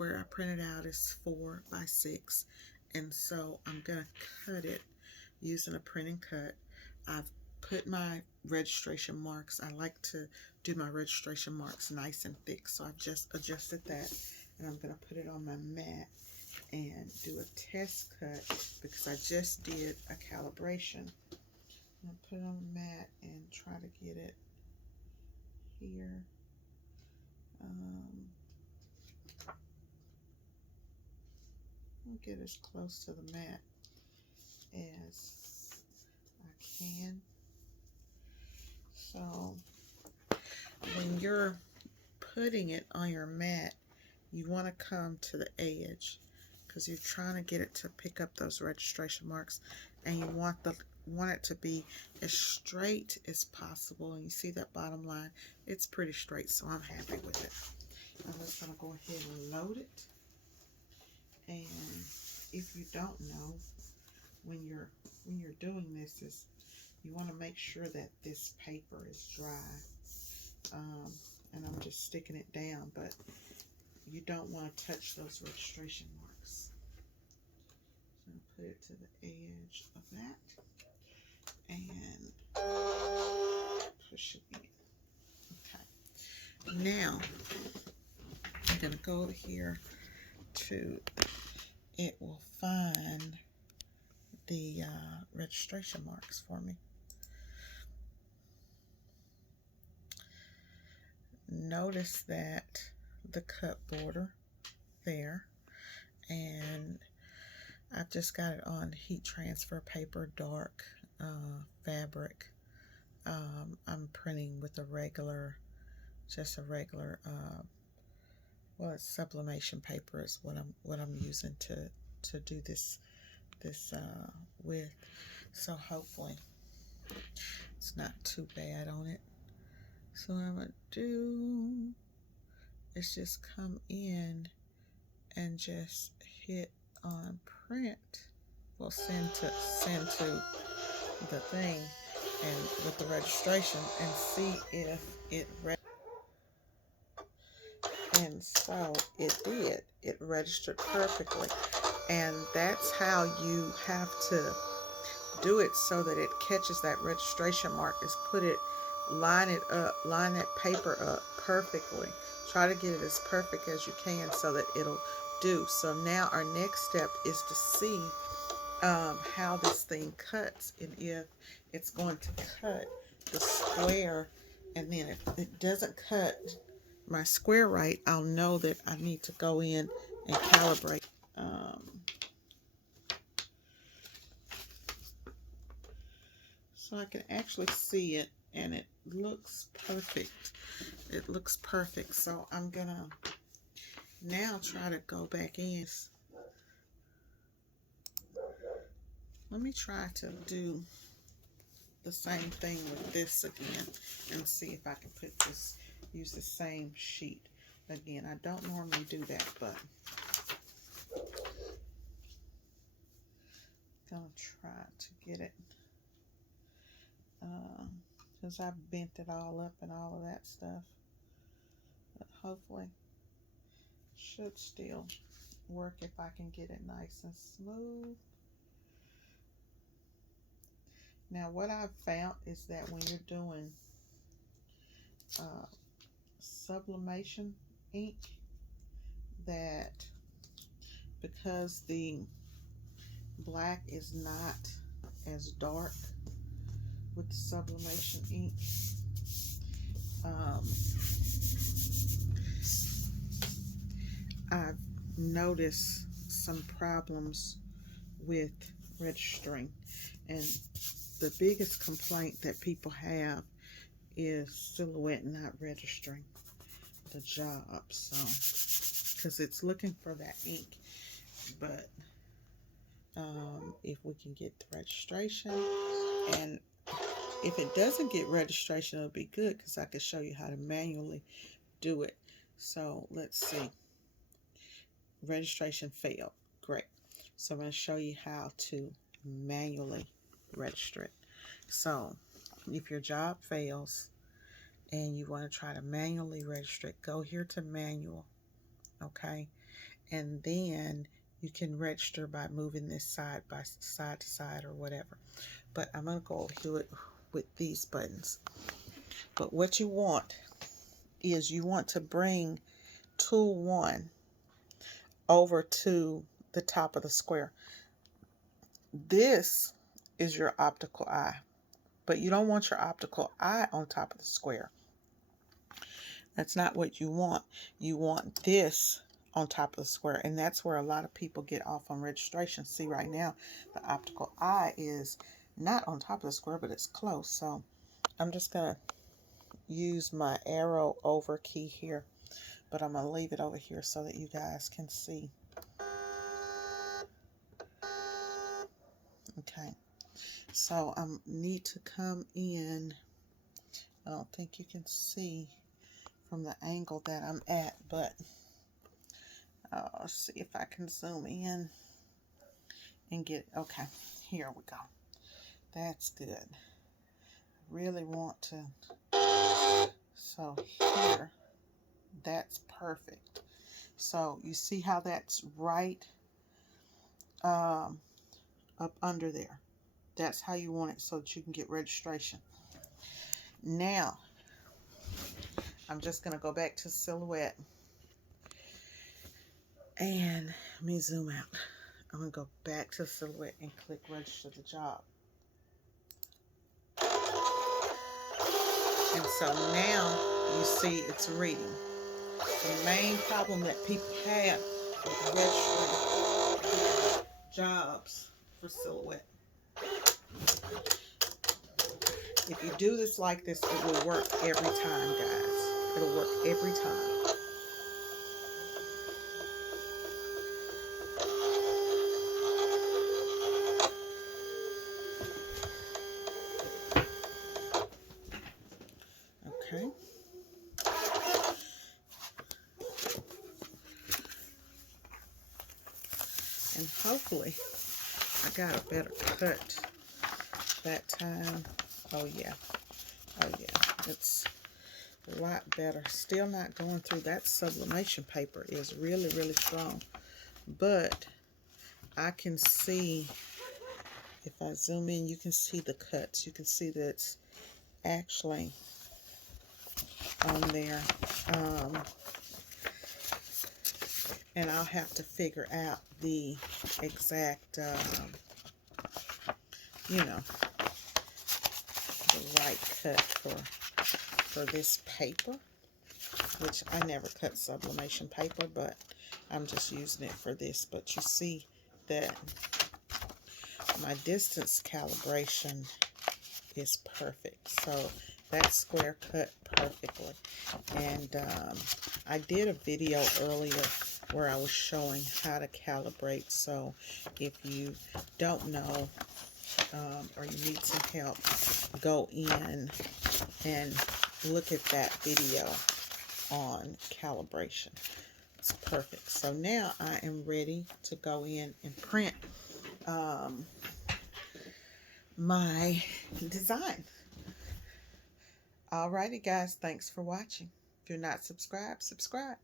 square I printed out is 4 by 6, and so I'm gonna cut it using a print and cut. I've put my registration marks. I like to do my registration marks nice and thick, so I've just adjusted that, and I'm gonna put it on my mat and do a test cut because I just did a calibration. I'm gonna put it on the mat and try to get it here. I'll get as close to the mat as I can. So when you're putting it on your mat, you want to come to the edge because you're trying to get it to pick up those registration marks, and you want it to be as straight as possible. And you see that bottom line, it's pretty straight, so I'm happy with it. I'm just going to go ahead and load it. And if you don't know, when you're doing this, is you want to make sure that this paper is dry. And I'm just sticking it down, but you don't want to touch those registration marks. So I'm going to put it to the edge of that and push it in. Okay. Now I'm going to go over here to, it will find the registration marks for me. Notice that the cut border there, and I've just got it on heat transfer paper, dark fabric. I'm printing with a regular, just a regular, well, it's sublimation paper is what I'm using to do this with. So hopefully it's not too bad on it. So what I'm gonna do is just come in and just hit on print. Well, send to the thing and with the registration and see if it and so it did. It registered perfectly, and that's how you have to do it so that it catches that registration mark. Is put it, line it up, line that paper up perfectly. Try to get it as perfect as you can so that it'll do. So now our next step is to see how this thing cuts, and if it's going to cut the square, and then if it doesn't cut my square right, I'll know that I need to go in and calibrate. So I can actually see it, and it looks perfect. It looks perfect. So I'm gonna now try to go back in. Let me try to do the same thing with this again and see if I can put this, use the same sheet again. I don't normally do that, but I'm gonna try to get it because I've bent it all up and all of that stuff, but hopefully should still work if I can get it nice and smooth. Now what I've found is that when you're doing sublimation ink, that because the black is not as dark with the sublimation ink, I've noticed some problems with registering, and the biggest complaint that people have is silhouette not registering the job. So because it's looking for that ink, but if we can get the registration, and if it doesn't get registration, it'll be good because I can show you how to manually do it. So let's see. Registration failed. Great. So I'm going to show you how to manually register it. So if your job fails and you want to try to manually register it, go here to manual. Okay. and then you can register by moving this side to side or whatever. But I'm going to go over it with these buttons. But what you want is you want to bring tool 1 over to the top of the square. This is your optical eye, but you don't want your optical eye on top of the square. That's not what you want. You want this on top of the square, and that's where a lot of people get off on registration. See, right now the optical eye is not on top of the square, but it's close. So I'm just gonna use my arrow over key here, but I'm gonna leave it over here so that you guys can see. Okay, so I need to come in. I don't think you can see from the angle that I'm at, but I'll see if I can zoom in and get, okay, here we go. That's good. Really want to, so here, that's perfect. So you see how that's right up under there. That's how you want it so that you can get registration. Now, I'm just going to go back to silhouette. And let me zoom out. I'm going to go back to silhouette and click register the job. And so now you see it's reading. The main problem that people have with registering jobs for silhouette. If you do this like this, it will work every time, guys. It'll work every time. Okay. And hopefully I got a better cut that time. Oh yeah. Oh yeah. It's a lot better. Still not going through. That sublimation paper is really, really strong. But I can see, if I zoom in, you can see the cuts. You can see that it's actually on there. And I'll have to figure out the exact, you know, the right cut for this paper, which I never cut sublimation paper, but I'm just using it for this. But you see that my distance calibration is perfect. So that square cut perfectly. And I did a video earlier where I was showing how to calibrate. So if you don't know or you need some help, go in and look at that video on calibration. It's perfect. So now I am ready to go in and print my design. Alrighty guys, thanks for watching. If you're not subscribed, subscribe.